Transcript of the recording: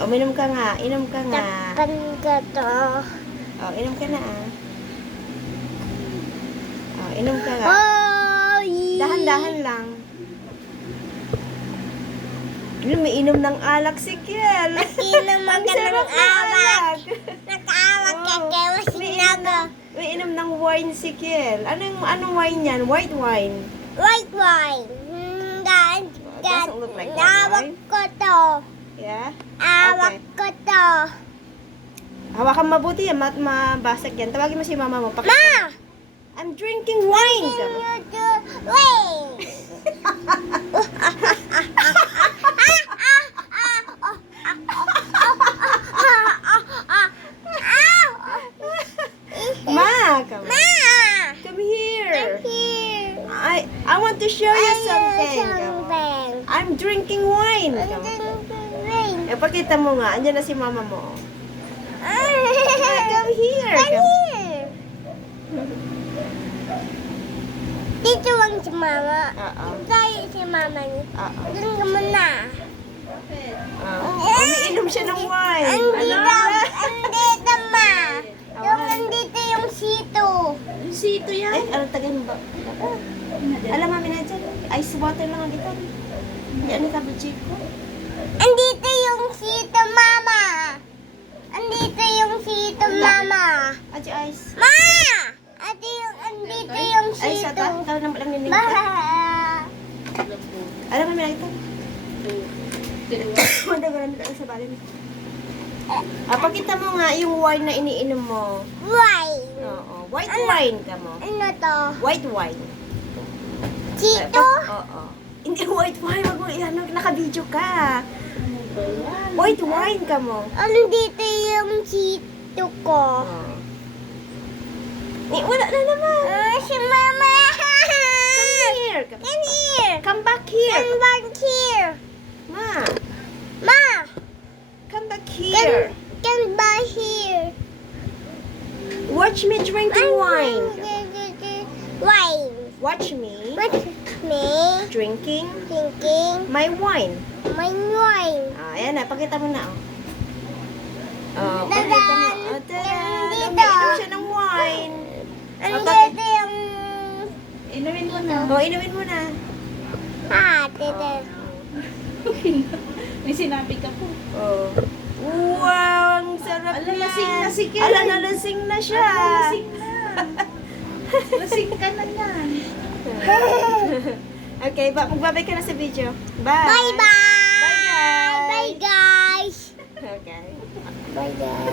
Uminom ka nga. Inom ka nga. Tapan ka to. Oh, inom ka na Oh, inom ka nga. Dahan-dahan lang. Umiinom ng alak si Kiel. Inom Ang ka sarap ng ng alak. Nag-awak ka Oh. kaya sinaga. Umiinom ng wine si Kiel. Anong wine yan? White wine. White wine. Doesn't look like white Awak wine. ko to. Yeah? Awak ko to. Hawakan mabuti yan. Mabasag yan. Tawagin mo si mama mo. Ma! I'm drinking wine. Wait! Ma, come Ma! Come here. Here. I want to show you something. Come on. Something. I'm drinking wine. Come on. Wait. Pakita mo nga. Andiyan na si mama mo. Ah, Come here. Come Come. here. Dito lang si mama. Oo. Tayo si mama niya. Oo. Doon ka muna. Umiinom siya ng wine. Andito ma. Yung andito yung sito. Yung sito yan? Ay, anong tagay mo ba? Alam mami na dyan. Ice water lang ang ito. Hindi, ano ka ba, Chico? Andito yung sito mama. Andito yung sito mama. Ati ice. Ma! Andito yung Ay, sa sito. ta? Ikaw na lang ninig Ma! ka. Alam mami na ito. Madagalan na sa balin. Pakita mo nga yung wine na iniinom mo. Wine. Oo. White wine ka mo. Ano to? White wine. Sito? Oo. Hindi white wine. Wag mo yan. Naka-video ka. White wine ka mo. Andito yung sito ko. Oo. Wala na naman. Si mama. Come here. Come here. Come back here. Come back here. Ma. Ma. Come back here. Come back here. Watch me drinking wine. Wine. Watch me What's me drinking thinking my wine. my wine? Ayan na. Pakita mo na. Pakita mo. Dadan! Tadan! Nandito. Umiinom siya ng wine. Andito yung... Inumin mo na. Inumin mo na. Dito. May sinabi ka po. Oh. Wow, ang sarap Ala, niyan. lasing na si Ken. Ala, nalasing na siya. Lasing na. Lasing ka na yan. Okay, magbabay ka na sa video. Bye. Bye-bye! Bye, guys. Bye, guys! Okay. Bye, guys!